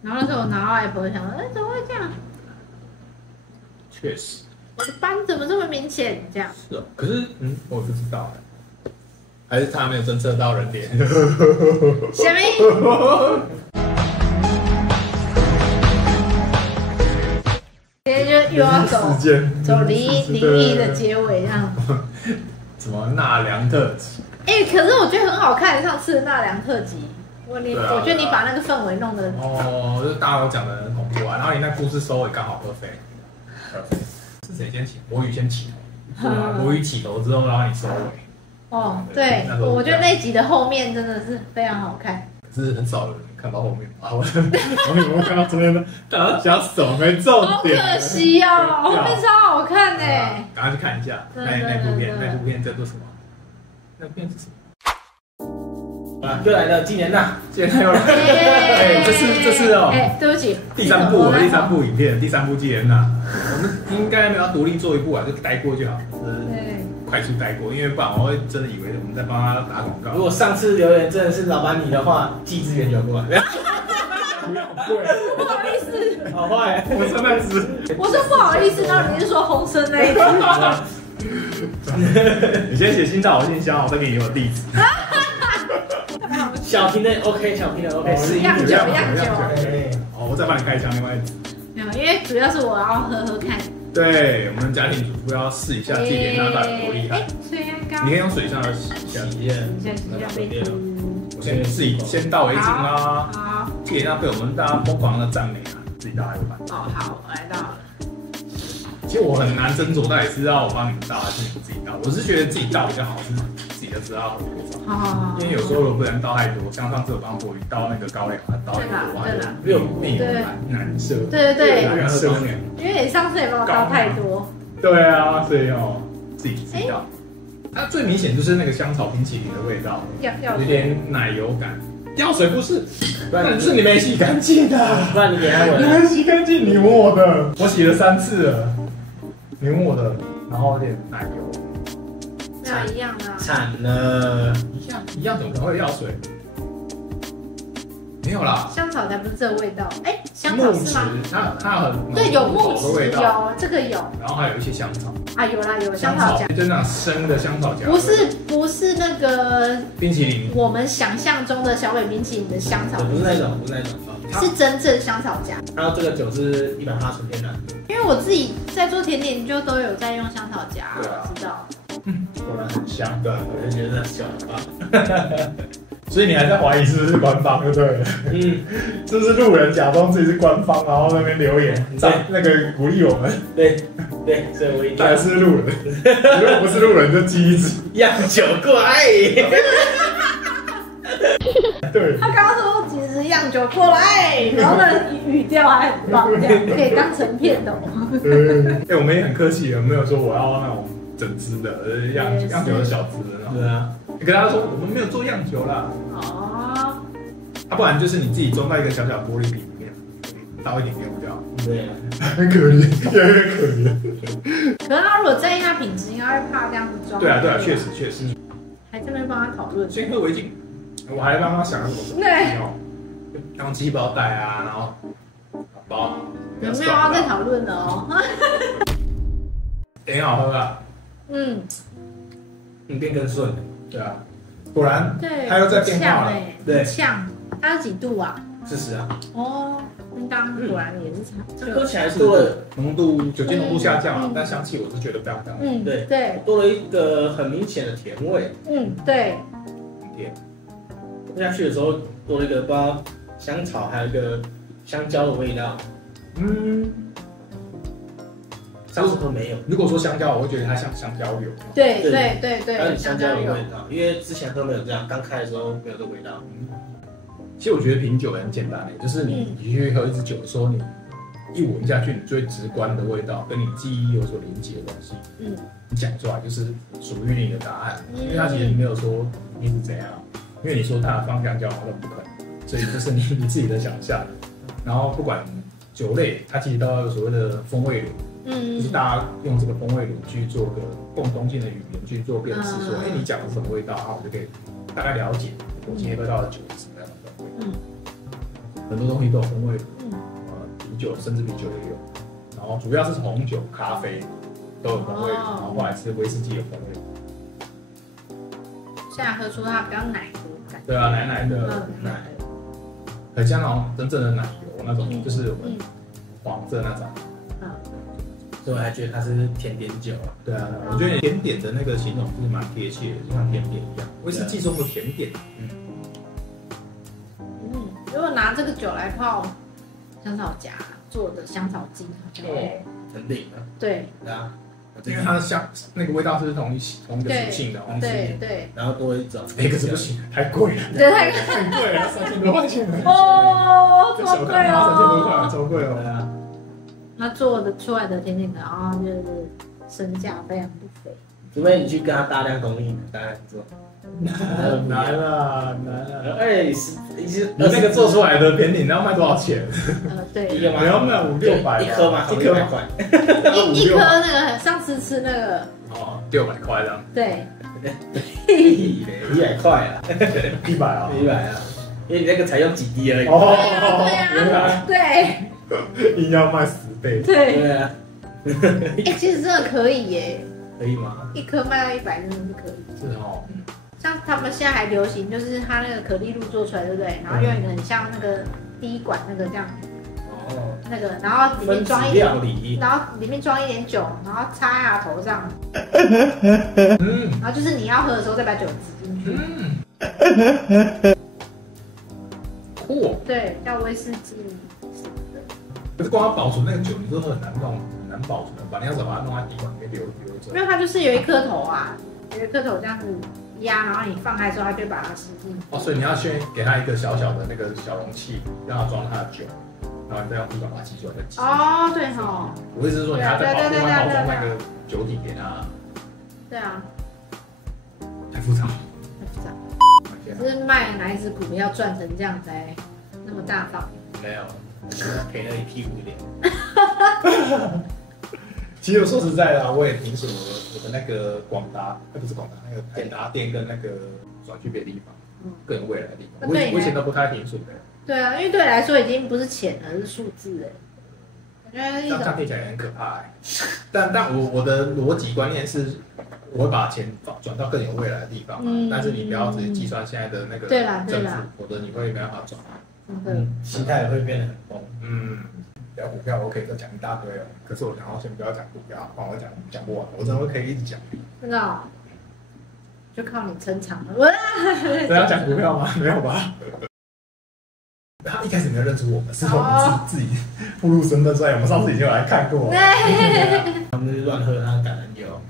然后那时候我拿到 Apple 想说，怎么会这样？确实，我的斑怎么这么明显？这样是哦。可是，我不知道还是他没有侦测到人脸。什么？今天就又要走灵异的结尾这样。什么纳凉特辑？可是我觉得很好看，上次的纳凉特辑，我觉得你把那个氛围弄得就是大家都讲的很恐怖啊，然后你那故事收尾刚好 perfect。是谁先起？魔语先起头，魔语起头之后，然后你收尾。哦，对，我觉得那集的后面真的是非常好看。可是很少人看到后面啊，我有没有看到中间的？大家讲什么没重点？好可惜哦，后面超好看呢。赶快去看一下那部片叫做什么？那部片是什么？又来了，纪年娜又来了。这是哦，对不起，第三部影片，第三部纪年娜，我们应该没有要独立做一部啊，就带过就好。对，快速带过，因为不然我会真的以为我们在帮他打广告。如果上次留言真的是老板你的话，寄支援酒过来。不好意思，好坏，我说那只，我说不好意思，然后你是说红参那一只？你先写信到我信箱，我再给你我地址。小瓶的 OK， 小瓶的 OK，样酒。我再帮你开一箱另外一支。没有，因为主要是我要喝看。对，我们家庭主妇要试一下纪年娜到底有多厉害。水烟膏，你可以用水上来洗一下。我先自己先倒为敬啦。好，纪年娜被我们大家疯狂的赞美啊，自己倒还有办。好，我来倒了。其实我很难斟酌到底是要我帮你们倒还是你们自己倒。我是觉得自己倒比较好，是自己就知道多少。因为有时候如果不能倒太多，像上次我帮国语倒那个高粱，它倒太多，没有内容难摄。对，难摄那个。因为你上次也帮我倒太多。对啊，所以自己倒。它最明显就是那个香草冰淇淋的味道，有点奶油感。药水不是，但是你没洗干净的，不然你给他闻。你没洗干净，你闻我的，我洗了3次了。你闻我的，然后有点奶油。那一样啊。惨了，一样怎么可能会有药水？没有啦，香草才不是这味道。香草是吗？它很对，有木质的味道，有这个有，然后还有一些香草啊，有香草荚，就那种生的香草荚，不是那个冰淇淋，我们想象中的小北冰淇淋的香草，不是那种，是真正香草荚。然后这个酒是180天然，因为我自己在做甜点就都有在用香草荚，我知道。果然很香，对，我就觉得香吧。所以你还在怀疑是不是官方，对不对？是不是路人假装自己是官方，然后那边留言，那个鼓励我们？对，所以我一定还是路人。如果不是路人，就寄一支样酒过来。对，他刚刚说几支样酒过来，然后那语调还很棒，这样可以当成片的。我们也很客气，没有说我要那种整支的样酒的小支的。对啊。你跟他说我们没有做样酒啦，不然就是你自己装在一个小小玻璃瓶里面，倒一点点就好。对，很可怜，越来越可怜。可是他如果在意他品质，应该会怕这样子装。对啊，确实。还这边帮他讨论。先喝为敬，我还帮他想什么？对，当鸡包袋啊，然后包。有没有要再讨论的哦？很好喝啊。变更顺。对啊，果然，对，它又在变化了，对，呛，它是几度啊？40啊。跟刚刚果然也是差，喝起来多了酒精浓度下降了，但香气我是觉得非常高。对，多了一个很明显的甜味。对，很甜。喝下去的时候多了一个不知道香草，还有一个香蕉的味道。上次都没有。如果说香蕉，我会觉得它像香蕉油。对，还有香蕉的味道，因为之前都没有这样，刚开的时候没有这味道。其实我觉得品酒也很简单，就是你去喝一支酒的时候，你一闻下去，你最直观的味道跟你记忆有所连接的东西，你讲出来就是属于你的答案。因为它其实没有说你是怎样，因为你说它的芳香蕉好像不可能，所以就是你自己的想象。然后不管酒类，它其实都有所谓的风味轮。就是大家用这个风味轮去做个共通性的语言去做辨识，说，你讲的是什么味道，我就可以大概了解我今天喝到的酒是什么样的味道。很多东西都有风味的，啤酒甚至啤酒也有，然后主要是红酒、咖啡都有风味，然后后来是威士忌有风味。现在喝出它比较奶的感觉。对啊，奶奶的奶，很像那种真正的奶油那种，就是我们黄色那种。所以我还觉得它是甜点酒。对啊，我觉得甜点的那个形容是蛮贴切的，就像甜点一样。威士忌中的甜点。如果拿这个酒来泡香草荚做的香草鸡，好像很顶的。对。对啊。因为它的香那个味道是同一个属性的，对，然后多一种，可是不行，太贵了，对，太贵了，3000多块钱哦，超贵哦，3000多块，超贵哦，对啊。他做的出来的甜点，然后就是身价非常不菲，除非你去跟他大量供应，大概做。难了，哎，你那个做出来的甜点要卖多少钱？对，一个嘛，你要卖500-600，一颗嘛，100块，一颗那个上次吃那个600块这样，对，100块啊，100啊，100啊，因为你那个才用几滴而已。原来对，硬要卖10倍，对啊，其实真的可以耶，可以吗？一颗卖到100真的是可以，是哦。像他们现在还流行，就是它那个可丽露做出来，对不对？然后用一个很像那个滴管那个这样，那个，然后里面装一点，然后里面装一点酒，然后插在它头上，然后就是你要喝的时候再把酒挤进去，酷，对，叫威士忌。可是光要保存那个酒，你说很难弄，很难保存吧？你要怎么把它弄在滴管里面留着？因为它就是有一颗头啊，有一颗头这样子压，然后你放开之后，它就把它吸进。所以你要先给它一个小小的那个小容器，让它装它的酒，然后你再用滴管把它挤出来再挤。对吼。我意思是说，你还要再包装那个酒体给它。对啊。太复杂。只是卖哪一只股票赚成这样才那么大方？没有，赔了一屁股脸。其实说实在的，我也挺损我的那个广达，不是广达，那个台达电跟那个转去别的地方，更有未来的地方。我以前都不太挺损的。对啊，因为对我来说已经不是钱了，是数字哎。我觉得这样听起来也很可怕哎。但我的逻辑观念是，我会把钱转到更有未来的地方嘛。但是你不要直接计算现在的那个政府，否则你会没办法转。心态也会变得很崩。聊股票我可以再讲一大堆哦，可是我想要先不要讲股票，不然我讲不完，我真的可以一直讲。真的哦，就靠你撑场了。真要讲股票吗？没有吧？他一开始没有认出我们，是我们自己暴露身份出来。我们上次已经有来看过。他们就乱喝他的橄榄油，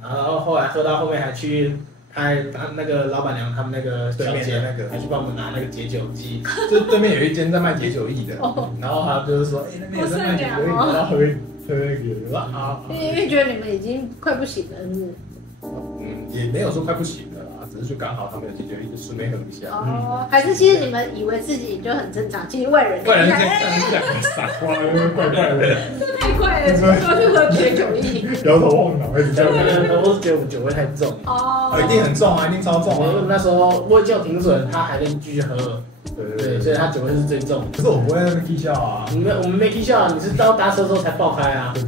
然后后来喝到后面还去。他那个老板娘他们那个小姐那个还去帮我们拿那个解酒机，就对面有一间在卖解酒液的，然后他就是说，那边有在卖解酒液，然后喝那个，我说啊，因为觉得你们已经快不行了，是不是？也没有说快不行了啦，只是就刚好他们有解酒液，就顺便喝一下。还是其实你们以为自己就很正常，其实外人这样傻瓜，怪怪的，这太快了，说去喝解酒液，摇头晃脑，一直这样。我是觉得我们酒味太重。一定很重啊，一定超重啊！那时候我就停损，他还能继续喝，对，所以他酒味是最重。可是我不会在那边踢笑啊，我们没踢笑啊，你是到搭车之后才爆开啊。对。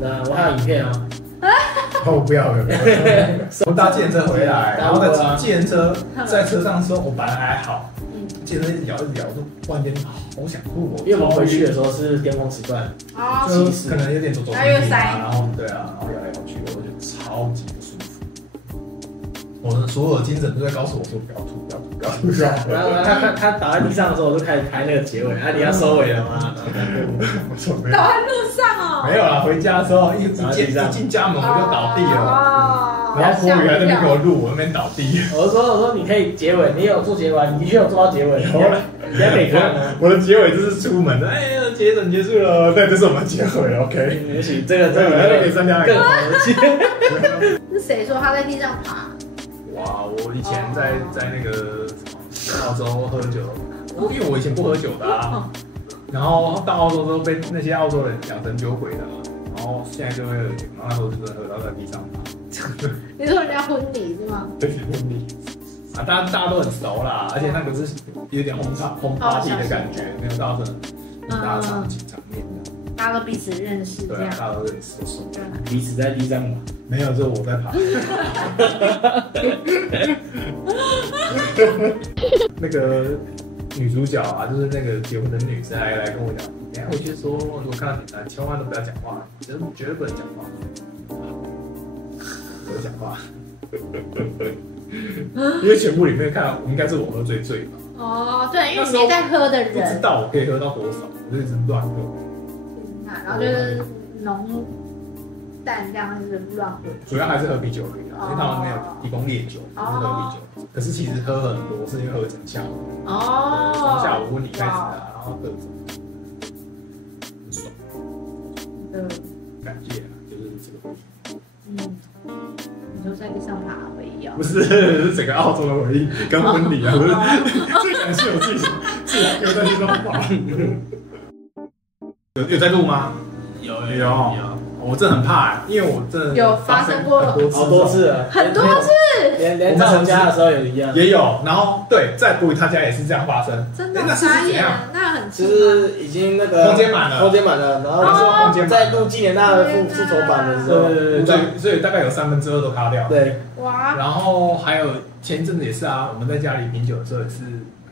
那我还有影片啊。我不要了。我搭计程车回来，然后在计程车在车上的时候，我本来还好，计程车一直摇，我就突然间好想吐。因为我们回去的时候是巅峰时段，就可能有点走然后对啊，然后摇来摇去的，我觉得超级不舒服。我的所有的精神都在告诉我说不要吐。然后他倒在地上的时候，我就开始拍那个结尾。你要收尾了吗？我说没有。倒在路上哦。没有啦，回家的时候一进家门我就倒地了。然后国语还在那边给我录，我那边倒地。我说你可以结尾，你有做结尾，你的确有做到结尾。你还没看啊？我的结尾就是出门的，节省结束了，对，这是我们结尾 ，OK。也许这个可以删掉更好的结。是谁说他在地上爬？哇，我以前在那个澳洲喝酒，因为我以前不喝酒的啊，然后到澳洲之后被那些澳洲人养成酒鬼的，然后现在就会喝酒，然后那时候就真的喝到在地上爬。你说人家婚礼是吗？对，婚礼。啊，大家都很熟啦，而且那个是有点轰 party 的感觉，没有到很大的场面的。大家都彼此认识，这样。大家都认识，彼此在地上嘛。没有，这我在爬。那个女主角啊，就是那个结婚的女生，还来跟我讲，你还回去说，如果看到简单，千万都不要讲话，绝对不能讲话，不能讲话。因为全部里面看，应该是我喝最醉吧。哦，对，因为没在喝的人不知道我可以喝到多少，我就一直乱喝。然后就是浓淡这样子乱喝。主要还是喝啤酒而已啦，因为他们没有提供烈酒，就是喝啤酒。可是其实喝很多，是因为喝整下午。哦。从下午婚礼开始啊，然后各种很爽。感谢啊，就是这个。你说在地上爬回忆啊？不是，是整个澳洲的回忆跟婚礼啊，不是。这感谢我自己有在地上爬。有在录吗？有，我真的很怕，因为我真的有发生过好多次了，很多次，连在我家的时候也一样，也有。然后对，在布里他家也是这样发生，真的傻眼，那很就是已经那个空间满了，然后在录纪念大的复仇版的时候，对，所以大概有2/3都卡掉。对，哇。然后还有前一阵子也是啊，我们在家里品酒的时候也是。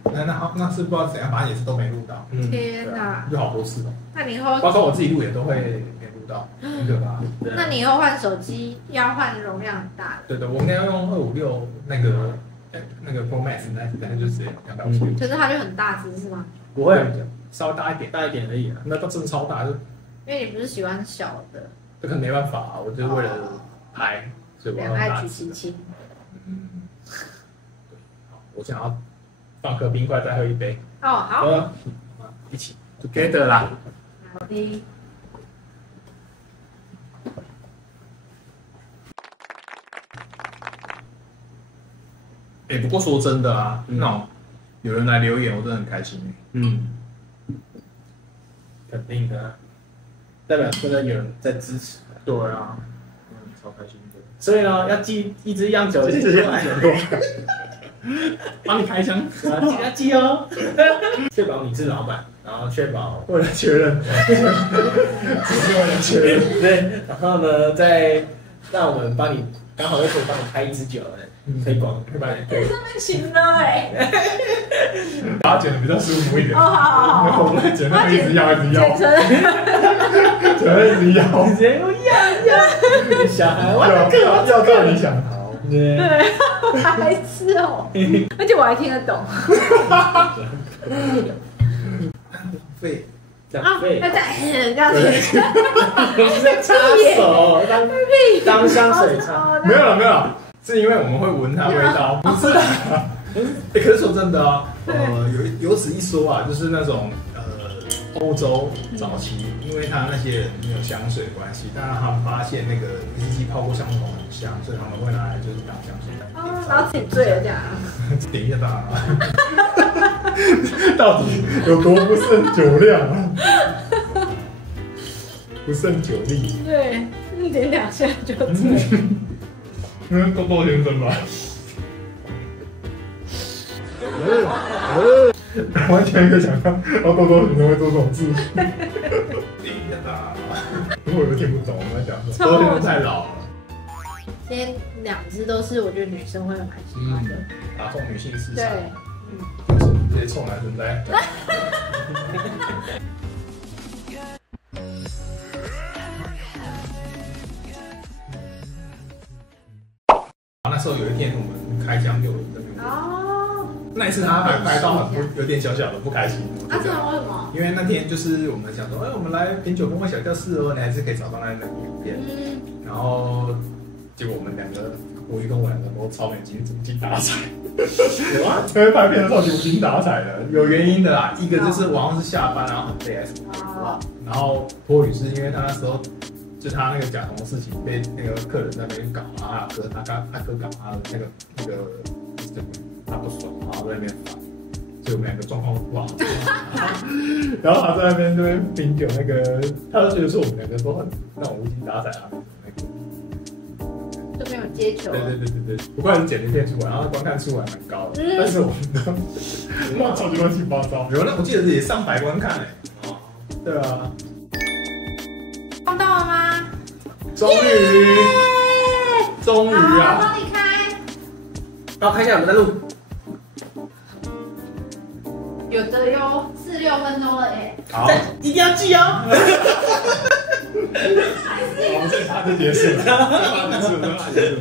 那是不知道怎样，反正也是都没录到。天哪，就好多次哦。那你以后包括我自己录也都会没录到，很可怕。那你以后换手机要换容量很大的。对，我应该要用256那个 Pro Max， 那就直接256。可是它就很大只是吗？不会，稍微大一点而已啊。那都真的超大，就因为你不是喜欢小的。这可能没办法啊，我就是为了拍，所以我要两爱取其轻。我想要。放颗冰块，再喝一杯。哦，好。一起 together 啦。好的。不过说真的啊，那种有人来留言，我真的很开心。肯定的，代表真的有人在支持。对啊，超开心的。所以呢，要记一支样酒，一支样酒。帮你开箱，要记哦，确保你是老板，然后确保为了确认，只是为了确认，对，然后呢，再让我们帮你，刚好又可以帮你开一支酒推广，这么行了把它剪得比较舒服一点。哦，好，我们剪那个一直要，剪成一直要，剪要，小孩要到你想逃。对，白痴哦，而且我还听得懂。肺，讲肺，这样子，在擦手，当香水擦。没有了，是因为我们会闻它味道，不是。可是说真的啊，有此一说啊，就是那种欧洲早期，因为他那些人没有香水的关系，但是他们发现那个威士忌泡过香桶很香，所以他们会拿来就是当香水。然后自己醉了这样。点一下他，到底有多不胜酒量啊？不胜酒力。对，点2下就醉。豆豆先生吧。完全可以想象，然后豆豆先生会做这种事。点一下他，如果我又听不懂我在讲什么，豆豆先生太老了。今天2支都是我觉得女生会蛮喜欢的，打中女性市场。对，就是这些臭男生在。那时候有一天我们开箱就有这个。哦。那一次他还拍到有点小小的不开心。啊，这样为什么？因为那天就是我们想说，我们来品酒风味小教室哦，你还是可以找到那个影片。然后结果我们2个，我跟我2个都超没精打采。有啊，因为拍片的时候无精打采的，有原因的啦。一个就是我好像是下班然后很累还是什么，然后托宇是因为他那时候就他那个甲酮的事情被那个客人在那边搞啊，他哥搞他的那个他不爽，然后在那边烦，所以我们2个状况不好。然后他在那边品酒，那个他就觉得说我们2个都很那种无精打采啊。这边有接球。对，不过还是剪了一片出来，然后观看数还蛮高的，但是我们都哇超级乱七八糟。有那我记得也上百观看哎。哦，对啊。放到了吗？终于啊！帮你开。帮我看一下我们在录。有的哟，46分钟了耶。好，一定要记哦。我们这一趴就结束了，这一趴结束。